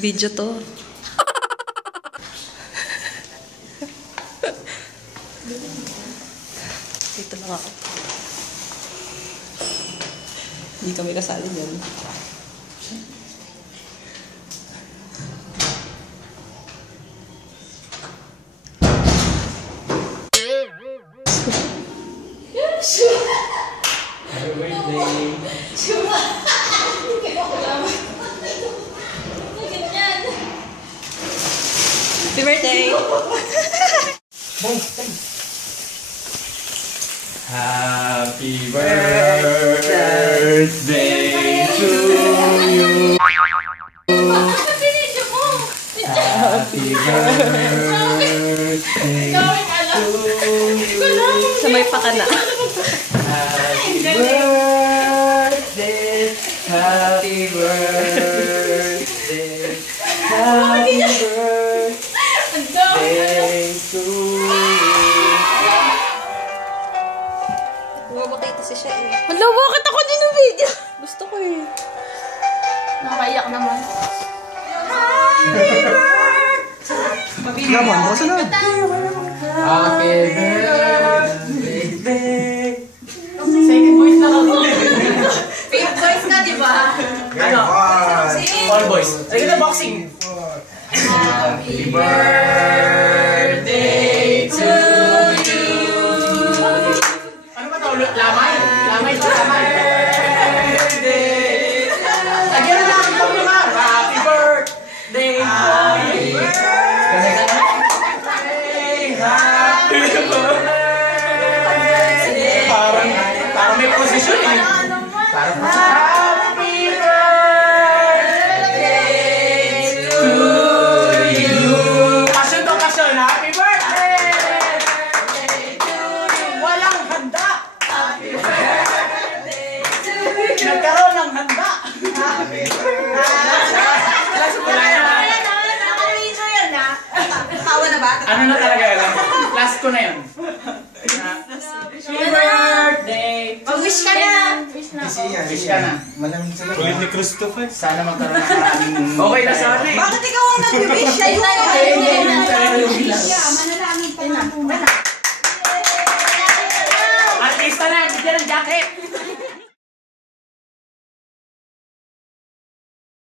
Video to. Dito lang ako. Hindi kami kasali dyan. Happy birthday! Happy birthday! Happy birthday to you! Happy birthday to you! Samay pa ka na. Happy birthday! Happy birthday! Happy birthday to you! Bumakita si siya eh. Hala, bakit ako din ng video? Gusto ko eh. Nakaiyak naman. Naman, basta na. Happy birthday. Second voice na ako. Fifth voice na, di ba? Ano? All boys. Ay, kita boxing. Happy birthday to you. Ano ba ito? Lamay? Lamay ito, lamay. Birthday. Lagyan na lang ito naman. Happy birthday to you. Happy birthday. Parang may posisyon eh. Parang happy birthday to you. Pasyon to pasyon. Happy birthday to you. Walang handa. Happy birthday to you. Nagkaroon ng handa. Happy birthday. Nakaliso yan na. Tawa na ba? Ano na talaga yun? Last ko na yun. Happy birthday. Mag-wish ka na. Wish na. Wish ka na. Malamig sa loob. Ni Christopher. Sana magkaroon ng maraming... Okay na sana eh. Bakit ikaw ang nag-wish? Siya yung